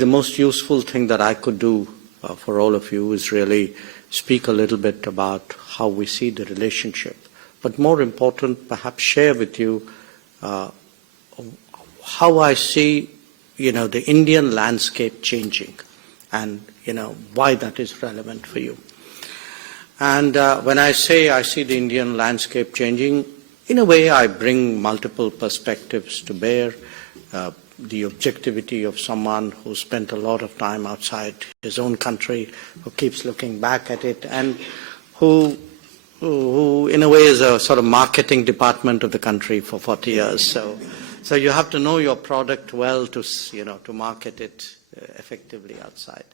the most useful thing that I could do for all of you is really speak a little bit about how we see the relationship. But more important, perhaps share with you how I see, the Indian landscape changing and, why that is relevant for you. And when I say I see the Indian landscape changing, in a way I bring multiple perspectives to bear. The objectivity of someone who spent a lot of time outside his own country, who keeps looking back at it, and who in a way is a sort of marketing department of the country for 40 years. So you have to know your product well to market it effectively outside.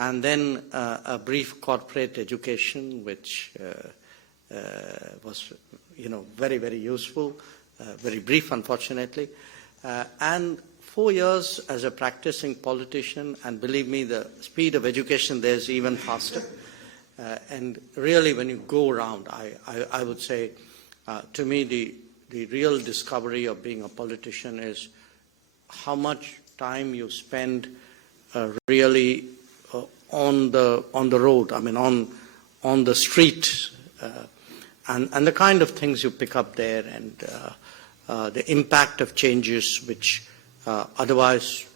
And then a brief corporate education, which was very, very useful, very brief, unfortunately. And 4 years as a practicing politician, and believe me, the speed of education there is even faster. And really, when you go around, I would say, to me, the real discovery of being a politician is how much time you spend really on the road. I mean, on the street, and the kind of things you pick up there, and the impact of changes which otherwise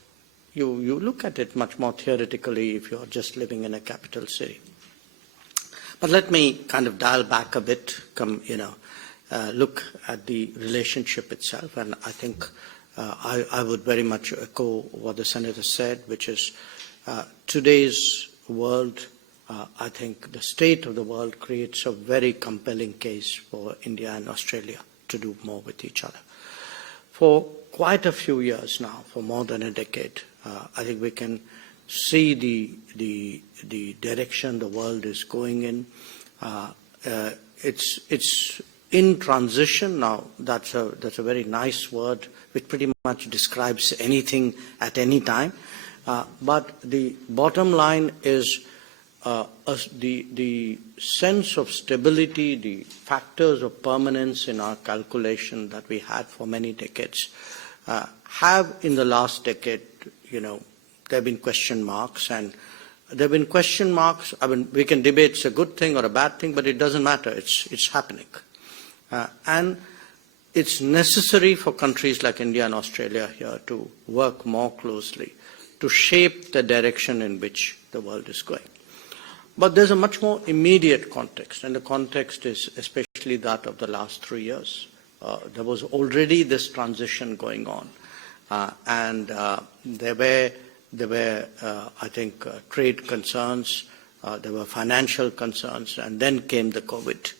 you look at it much more theoretically if you're just living in a capital city. But let me kind of dial back a bit, look at the relationship itself, and I think I would very much echo what the Senator said, which is today's world, I think the state of the world creates a very compelling case for India and Australia to do more with each other. For quite a few years now, for more than a decade, I think we can see the direction the world is going in. It's in transition now. That's a very nice word, which pretty much describes anything at any time. But the bottom line is the sense of stability, the factors of permanence in our calculation that we had for many decades have in the last decade, there have been question marks, and there have been question marks. I mean, we can debate it's a good thing or a bad thing, but it doesn't matter. It's happening. And it's necessary for countries like India and Australia here to work more closely to shape the direction in which the world is going. But there's a much more immediate context, and the context is especially that of the last 3 years. There was already this transition going on, and there were, I think, trade concerns, there were financial concerns, and then came the COVID.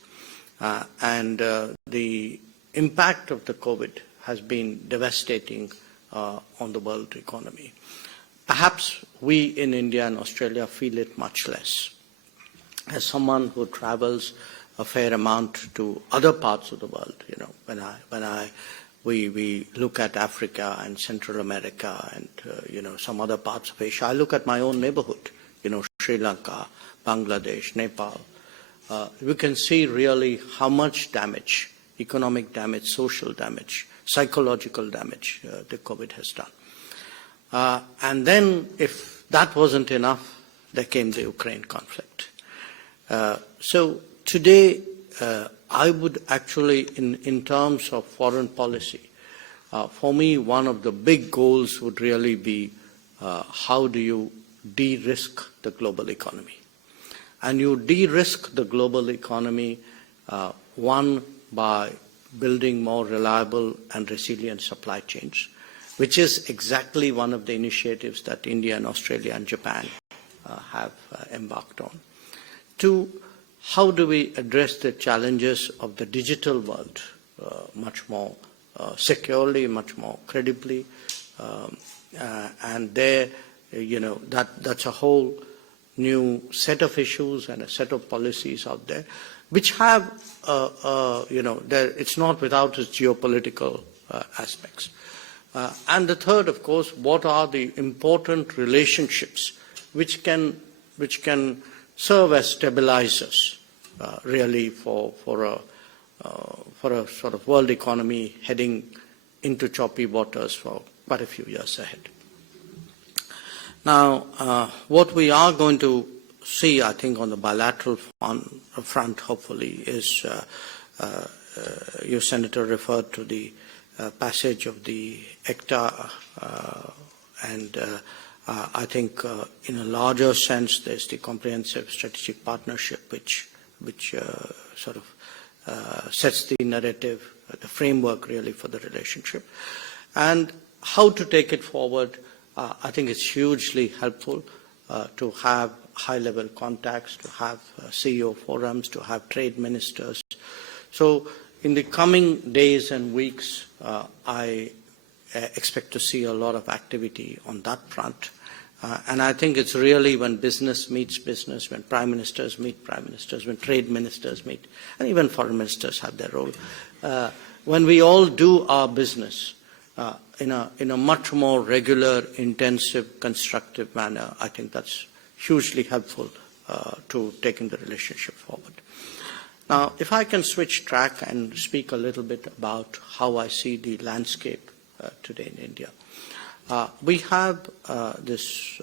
And the impact of the COVID has been devastating on the world economy. Perhaps we in India and Australia feel it much less. As someone who travels a fair amount to other parts of the world, we look at Africa and Central America and some other parts of Asia. I look at my own neighborhood, Sri Lanka, Bangladesh, Nepal. We can see really how much damage, economic damage, social damage, psychological damage the COVID has done. And then, if that wasn't enough, there came the Ukraine conflict. So today, I would actually, in terms of foreign policy, for me, one of the big goals would really be how do you de-risk the global economy? And you de-risk the global economy, one, by building more reliable and resilient supply chains, which is exactly one of the initiatives that India and Australia and Japan have embarked on. Two, how do we address the challenges of the digital world much more securely, much more credibly, and there, that's a whole new set of issues and a set of policies out there, which have, it's not without its geopolitical aspects. And the third, of course, what are the important relationships which can serve as stabilizers, really, for a sort of world economy heading into choppy waters for quite a few years ahead. Now, what we are going to see, I think, on the bilateral front, hopefully, is your Senator referred to the passage of the ECTA, and I think in a larger sense, there's the comprehensive strategic partnership, which sort of sets the narrative, the framework really for the relationship. And how to take it forward, I think it's hugely helpful to have high-level contacts, to have CEO forums, to have trade ministers. So in the coming days and weeks, I expect to see a lot of activity on that front. And I think it's really when business meets business, when prime ministers meet prime ministers, when trade ministers meet, and even foreign ministers have their role. When we all do our business in a much more regular, intensive, constructive manner, I think that's hugely helpful to taking the relationship forward. Now, if I can switch track and speak a little bit about how I see the landscape today in India. We have this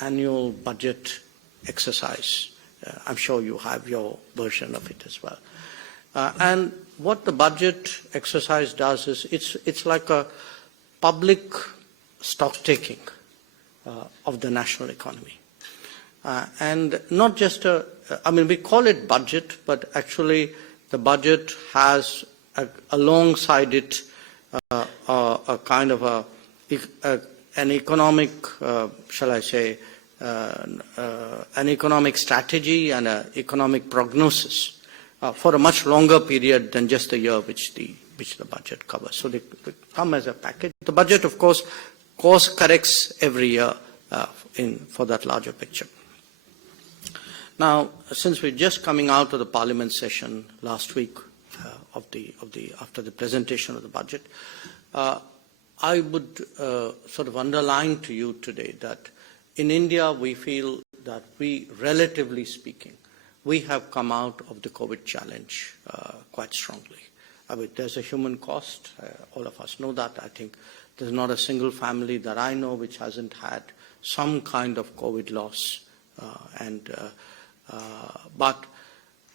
annual budget exercise. I'm sure you have your version of it as well. And what the budget exercise does is it's like a public stock-taking of the national economy. And not just we call it budget, but actually the budget has alongside it a kind of an economic, shall I say, an economic strategy and an economic prognosis for a much longer period than just the year which the budget covers. So they come as a package. The budget, of course, course corrects every year for that larger picture. Now, since we're just coming out of the Parliament session last week after the presentation of the budget, I would sort of underline to you today that in India we feel that we, relatively speaking, we have come out of the COVID challenge quite strongly. There's a human cost. All of us know that. I think there's not a single family that I know which hasn't had some kind of COVID loss. But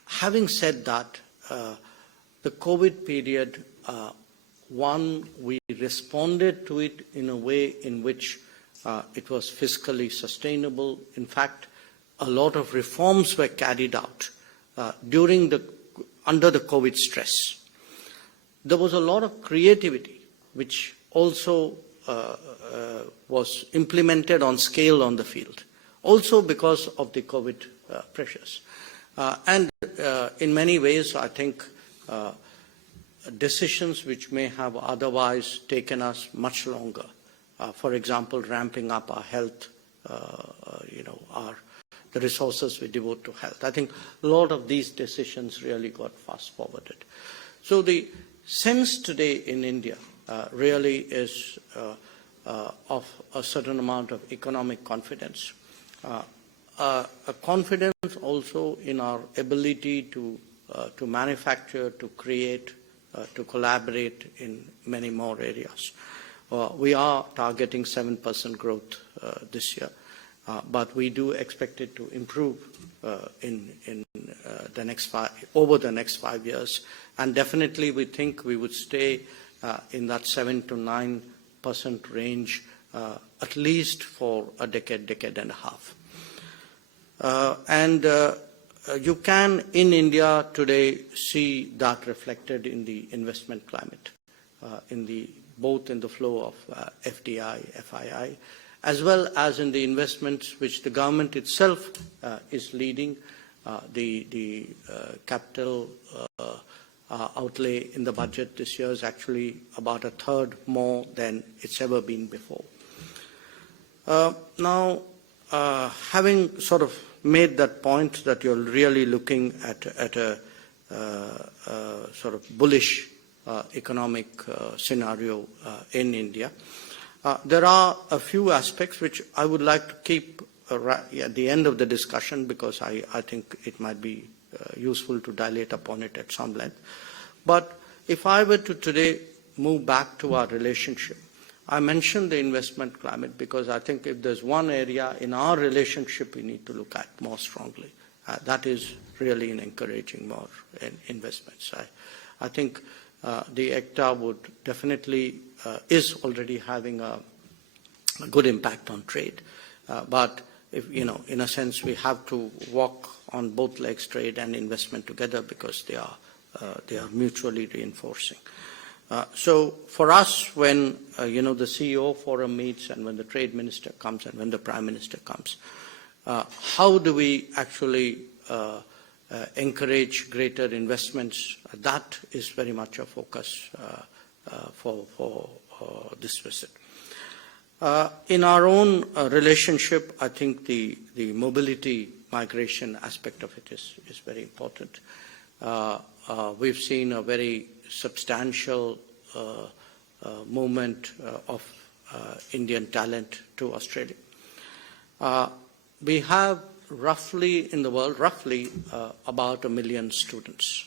having said that, the COVID period, we responded to it in a way in which it was fiscally sustainable. In fact, a lot of reforms were carried out under the COVID stress. There was a lot of creativity which also was implemented on scale on the field, also because of the COVID pressures. And in many ways, I think decisions which may have otherwise taken us much longer, for example, ramping up our health, the resources we devote to health. I think a lot of these decisions really got fast-forwarded. So the sense today in India really is of a certain amount of economic confidence. A confidence also in our ability to manufacture, to create, to collaborate in many more areas. We are targeting 7% growth this year, but we do expect it to improve over the next 5 years, and definitely we think we would stay in that 7 to 9% range at least for a decade and a half. You can, in India today, see that reflected in the investment climate, both in the flow of FDI, FII, as well as in the investments which the government itself is leading. The capital outlay in the budget this year is actually about a third more than it's ever been before. Now, having sort of made that point that you're really looking at a sort of bullish economic scenario in India, there are a few aspects which I would like to keep at the end of the discussion, because I think it might be useful to dilate upon it at some length. But if I were to today move back to our relationship, I mentioned the investment climate because I think if there's one area in our relationship we need to look at more strongly, that is really in encouraging more investments. I think the ECTA would definitely is already having a good impact on trade, but if, in a sense, we have to walk on both legs, trade and investment together, because they are mutually reinforcing. So for us, when the CEO forum meets and when the trade minister comes and when the prime minister comes, how do we actually encourage greater investments? That is very much a focus for this visit. In our own relationship, I think the mobility migration aspect of it is very important. We've seen a very substantial movement of Indian talent to Australia. We have roughly in the world, about 1 million students.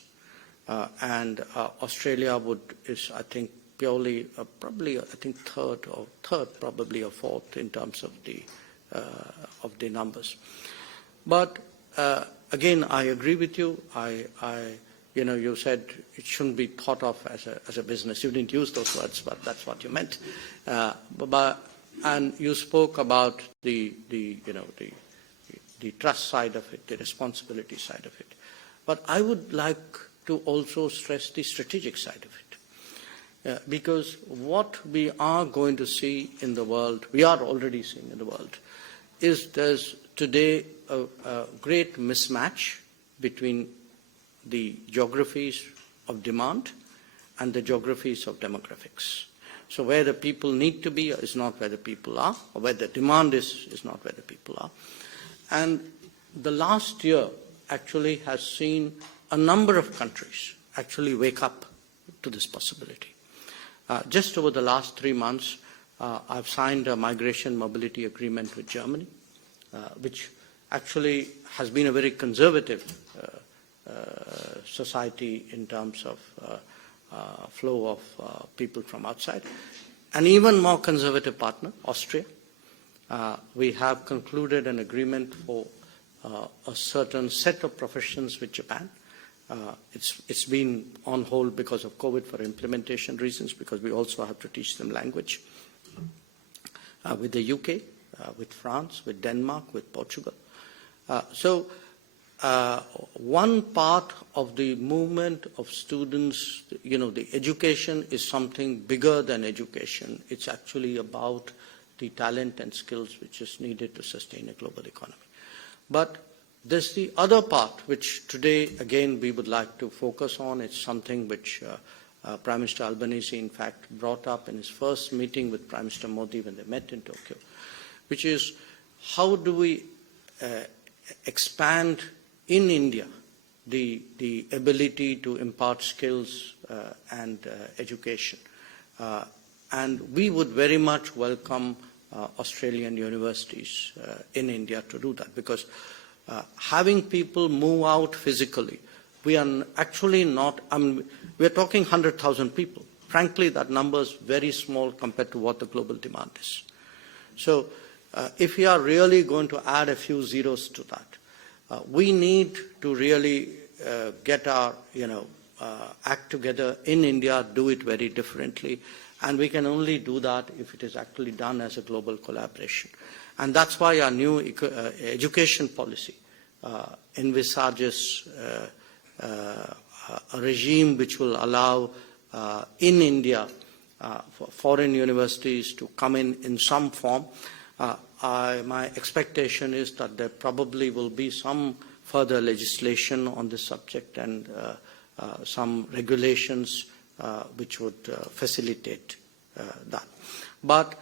And Australia is, I think, purely, probably, I think third, probably or fourth in terms of the numbers. But again, I agree with you. You said it shouldn't be thought of as a business. You didn't use those words, but that's what you meant. And you spoke about the trust side of it, the responsibility side of it. But I would like to also stress the strategic side of it. Because what we are going to see in the world, we are already seeing in the world, is there's today a great mismatch between the geographies of demand and the geographies of demographics. So where the people need to be is not where the people are, or where the demand is not where the people are. And the last year actually has seen a number of countries actually wake up to this possibility. Just over the last 3 months, I've signed a migration mobility agreement with Germany, which actually has been a very conservative society in terms of flow of people from outside. An even more conservative partner, Austria. We have concluded an agreement for a certain set of professions with Japan. It's been on hold because of COVID for implementation reasons, because we also have to teach them language. With the UK, with France, with Denmark, with Portugal. So one part of the movement of students, the education is something bigger than education. It's actually about the talent and skills which is needed to sustain a global economy. But there's the other part, which today, again, we would like to focus on. It's something which Prime Minister Albanese, in fact, brought up in his first meeting with Prime Minister Modi when they met in Tokyo, which is how do we expand in India the ability to impart skills and education. And we would very much welcome Australian universities in India to do that, because having people move out physically, we are actually not, we're talking 100,000 people. Frankly, that number is very small compared to what the global demand is. So if we are really going to add a few zeros to that, we need to really get our act together in India, do it very differently, and we can only do that if it is actually done as a global collaboration. And that's why our new education policy envisages a regime which will allow in India for foreign universities to come in some form. My expectation is that there probably will be some further legislation on this subject and some regulations which would facilitate that. But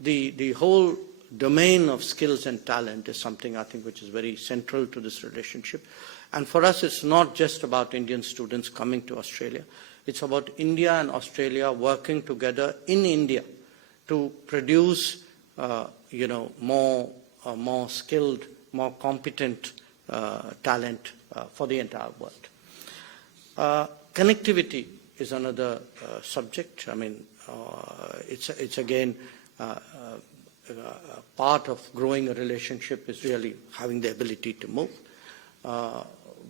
the whole domain of skills and talent is something I think which is very central to this relationship. And for us, it's not just about Indian students coming to Australia. It's about India and Australia working together in India to produce more skilled, more competent talent for the entire world. Connectivity is another subject. I mean, it's again part of growing a relationship is really having the ability to move.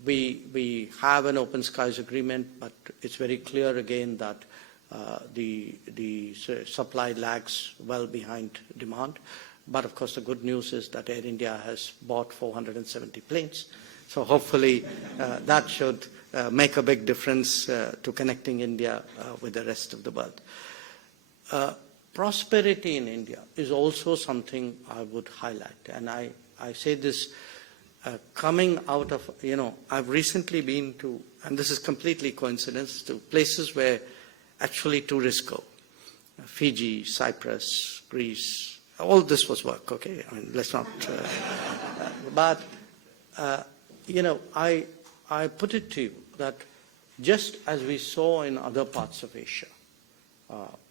We have an open skies agreement, but it's very clear again that the supply lags well behind demand. But of course, the good news is that Air India has bought 470 planes. So hopefully that should make a big difference to connecting India with the rest of the world. Prosperity in India is also something I would highlight. And I say this coming out of, I've recently been to, and this is completely coincidence, to places where actually tourists go. Fiji, Cyprus, Greece, all this was work, okay? I mean, let's not, but, I put it to you that just as we saw in other parts of Asia,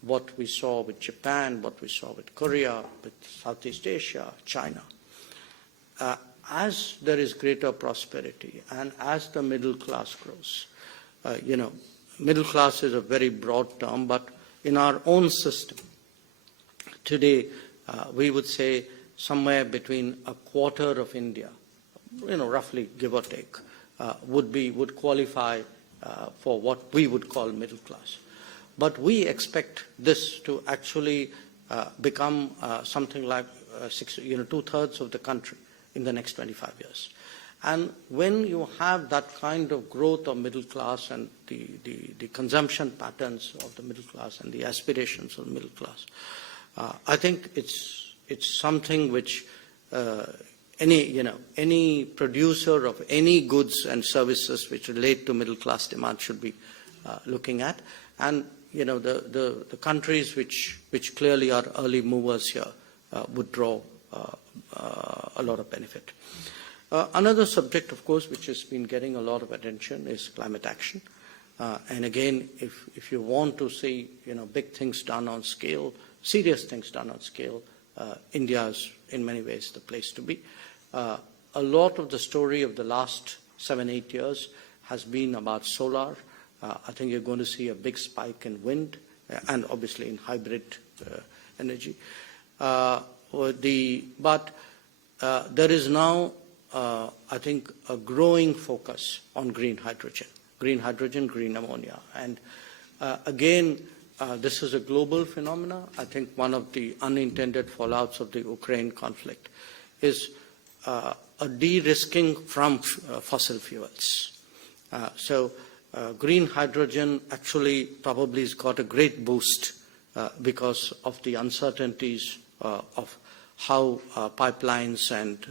what we saw with Japan, what we saw with Korea, with Southeast Asia, China, as there is greater prosperity and as the middle class grows, middle class is a very broad term, but in our own system, today we would say somewhere between a quarter of India, roughly give or take, would qualify for what we would call middle class. But we expect this to actually become something like 2/3 of the country in the next 25 years. And when you have that kind of growth of middle class and the consumption patterns of the middle class and the aspirations of the middle class, I think it's something which any producer of any goods and services which relate to middle class demand should be looking at. And the countries which clearly are early movers here would draw a lot of benefit. Another subject, of course, which has been getting a lot of attention is climate action. And again, if you want to see big things done on scale, serious things done on scale, India is in many ways the place to be. A lot of the story of the last 7-8 years has been about solar. I think you're going to see a big spike in wind and obviously in hybrid energy. But there is now, I think, a growing focus on green hydrogen, green ammonia. And again, this is a global phenomenon. I think one of the unintended fallouts of the Ukraine conflict is a de-risking from fossil fuels. So green hydrogen actually probably has got a great boost because of the uncertainties of how pipelines and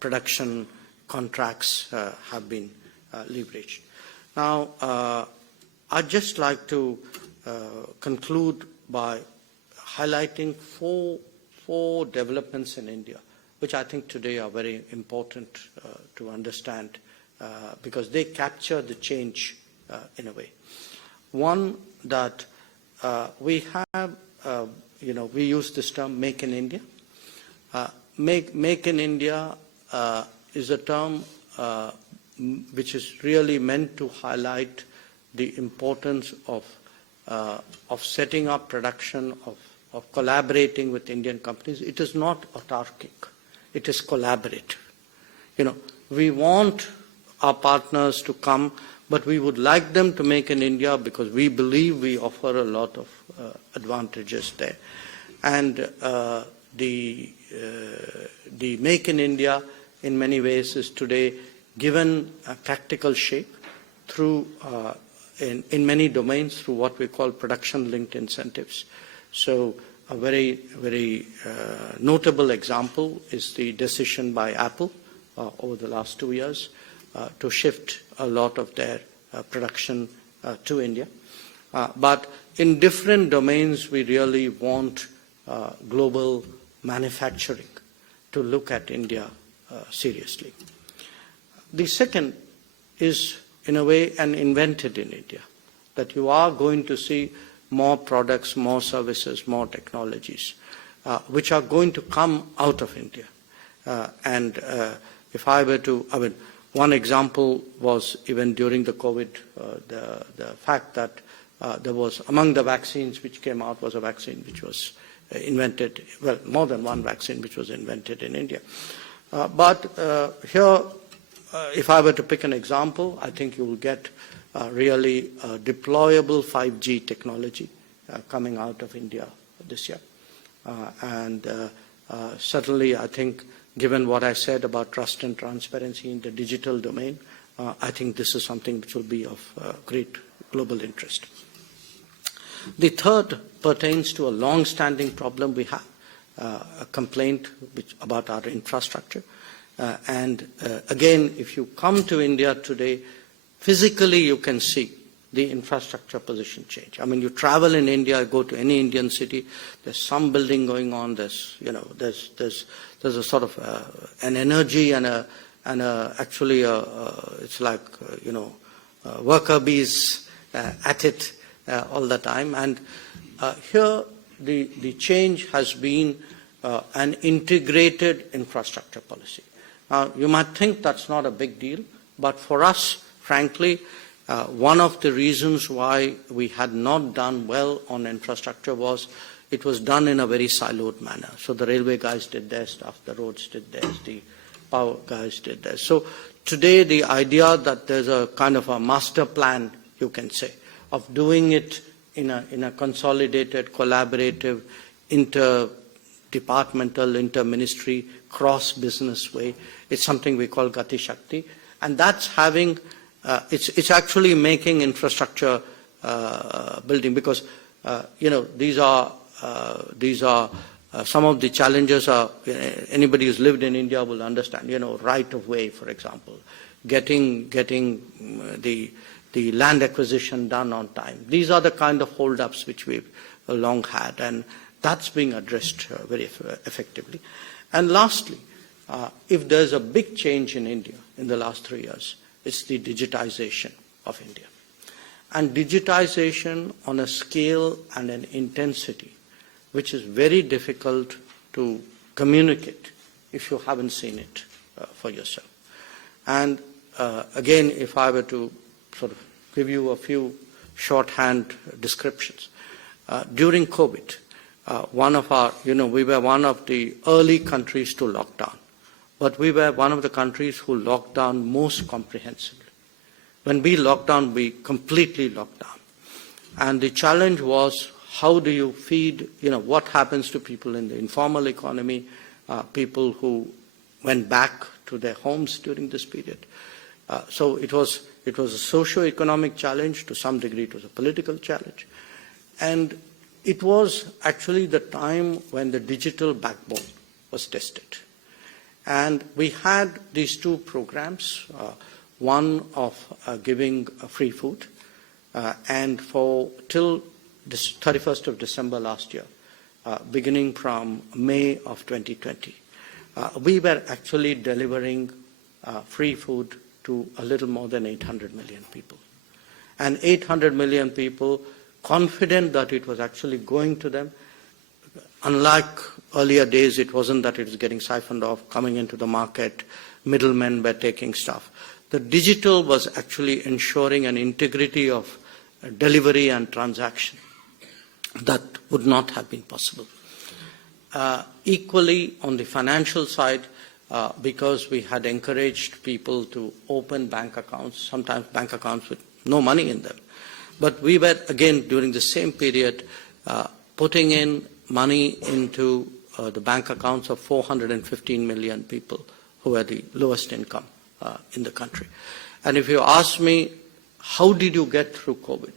production contracts have been leveraged. Now, I'd just like to conclude by highlighting four developments in India, which I think today are very important to understand because they capture the change in a way. One, that we have, we use this term Make in India. Make in India is a term which is really meant to highlight the importance of setting up production, of collaborating with Indian companies. It is not autarkic. It is collaborative. We want our partners to come, but we would like them to make in India because we believe we offer a lot of advantages there. And the Make in India, in many ways, is today given a practical shape through, in many domains, through what we call production-linked incentives. So a very, very notable example is the decision by Apple over the last 2 years to shift a lot of their production to India. But in different domains, we really want global manufacturing to look at India seriously. The second is, in a way, an invented in India, that you are going to see more products, more services, more technologies, which are going to come out of India. And if I were to, one example was even during the COVID, the fact that there was, among the vaccines which came out was a vaccine which was invented, well, more than one vaccine which was invented in India. But here, if I were to pick an example, I think you will get really deployable 5G technology coming out of India this year. Certainly, I think, given what I said about trust and transparency in the digital domain, I think this is something which will be of great global interest. The third pertains to a long-standing problem we have, a complaint about our infrastructure. Again, if you come to India today, physically you can see the infrastructure position change. I mean, you travel in India, go to any Indian city, there's some building going on, there's a sort of an energy and actually it's like, worker bees at it all the time. And here the change has been an integrated infrastructure policy. Now, you might think that's not a big deal, but for us, frankly, one of the reasons why we had not done well on infrastructure was it was done in a very siloed manner. So the railway guys did their stuff, the roads did theirs, the power guys did theirs. So today the idea that there's a kind of a master plan, you can say, of doing it in a consolidated, collaborative, interdepartmental, interministry, cross-business way, it's something we call Gati Shakti. And that's having it's actually making infrastructure building, because these are some of the challenges are, anybody who's lived in India will understand, right of way, for example, getting the land acquisition done on time. These are the kind of hold-ups which we've long had, and that's being addressed very effectively. And lastly, if there's a big change in India in the last 3 years, it's the digitization of India. And digitization on a scale and an intensity which is very difficult to communicate if you haven't seen it for yourself. And again, if I were to sort of give you a few shorthand descriptions, during COVID, we were one of the early countries to lock down. But we were one of the countries who locked down most comprehensively. When we locked down, we completely locked down. And the challenge was, how do you feed, what happens to people in the informal economy, people who went back to their homes during this period. So it was a socio-economic challenge. To some degree, it was a political challenge. And it was actually the time when the digital backbone was tested. And we had these two programs, one of giving free food, and till 31st of December last year, beginning from May of 2020, we were actually delivering free food to a little more than 800 million people. And 800 million people confident that it was actually going to them. Unlike earlier days, it wasn't that it was getting siphoned off, coming into the market, middlemen were taking stuff. The digital was actually ensuring an integrity of delivery and transaction that would not have been possible. Equally, on the financial side, because we had encouraged people to open bank accounts, sometimes bank accounts with no money in them. But we were, again, during the same period, putting in money into the bank accounts of 415 million people who were the lowest income in the country. And if you ask me, how did you get through COVID?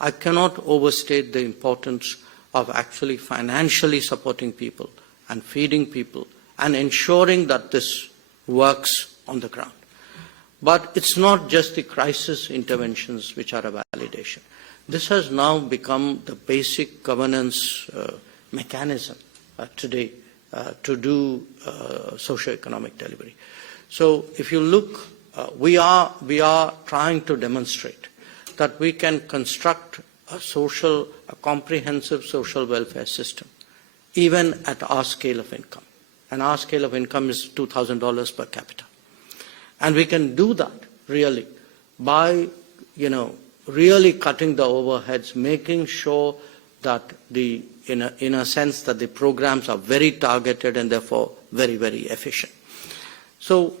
I cannot overstate the importance of actually financially supporting people and feeding people and ensuring that this works on the ground. But it's not just the crisis interventions which are a validation. This has now become the basic governance mechanism today to do socio-economic delivery. So if you look, we are trying to demonstrate that we can construct a comprehensive social welfare system, even at our scale of income. And our scale of income is $2,000 per capita. And we can do that, really, by, really cutting the overheads, making sure that in a sense that the programs are very targeted and therefore very, very efficient. So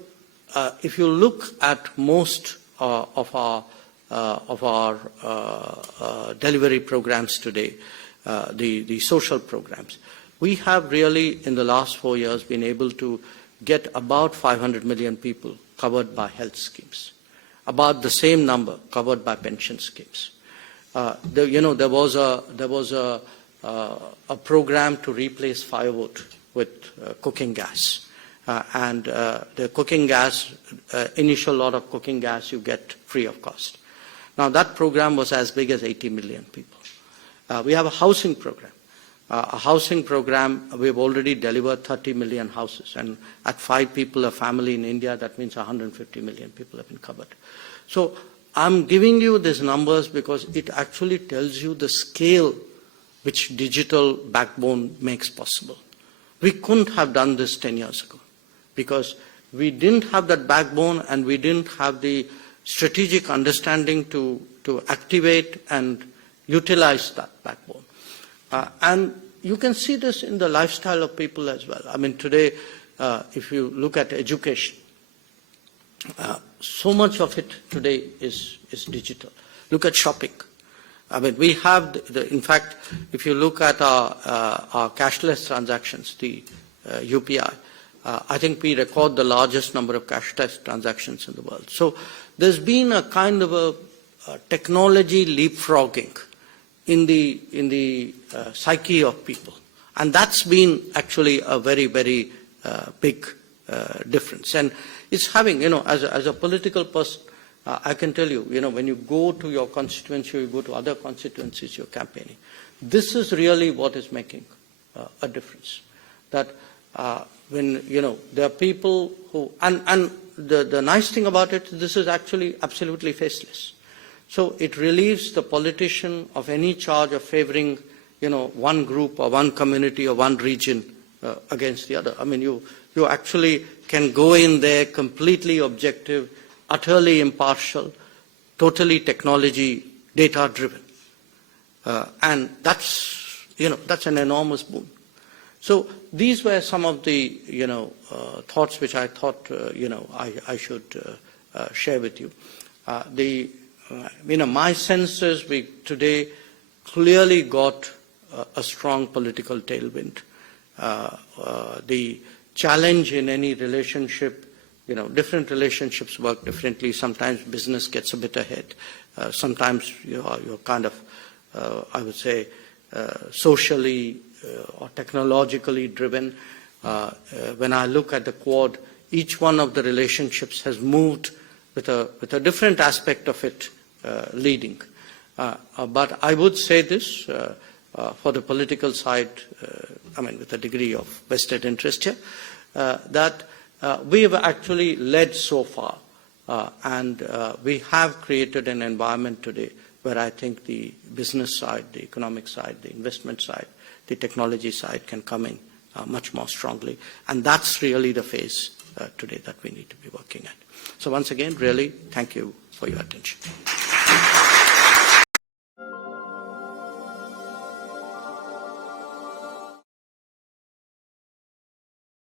if you look at most of our delivery programs today, the social programs, we have really in the last 4 years been able to get about 500 million people covered by health schemes, about the same number covered by pension schemes. There was a program to replace firewood with cooking gas, and the cooking gas, initial lot of cooking gas you get free of cost. Now that program was as big as 80 million people. We have a housing program. A housing program, we've already delivered 30 million houses, and at 5 people a family in India, that means 150 million people have been covered. So I'm giving you these numbers because it actually tells you the scale which digital backbone makes possible. We couldn't have done this 10 years ago because we didn't have that backbone and we didn't have the strategic understanding to activate and utilize that backbone. And you can see this in the lifestyle of people as well. I mean, today, if you look at education, so much of it today is digital. Look at shopping. I mean, we have, in fact, if you look at our cashless transactions, the UPI, I think we record the largest number of cashless transactions in the world. So there's been a kind of a technology leapfrogging in the psyche of people. And that's been actually a very, very big difference. And it's having, as a political person, I can tell you, when you go to your constituency, you go to other constituencies, you're campaigning. This is really what is making a difference. That when, there are people who, and the nice thing about it, this is actually absolutely faceless. So it relieves the politician of any charge of favoring, one group or one community or one region against the other. I mean, you actually can go in there completely objective, utterly impartial, totally technology data driven. And that's an enormous boon. So these were some of the, thoughts which I thought, I should share with you. My sense is we today clearly got a strong political tailwind. The challenge in any relationship, different relationships work differently. Sometimes business gets a bit ahead. Sometimes you're kind of, I would say, socially or technologically driven. When I look at the Quad, each one of the relationships has moved with a different aspect of it leading. But I would say this for the political side, with a degree of vested interest here, that we have actually led so far, and we have created an environment today where I think the business side, the economic side, the investment side, the technology side can come in much more strongly. And that's really the phase today that we need to be working at. So once again, really, thank you for your attention.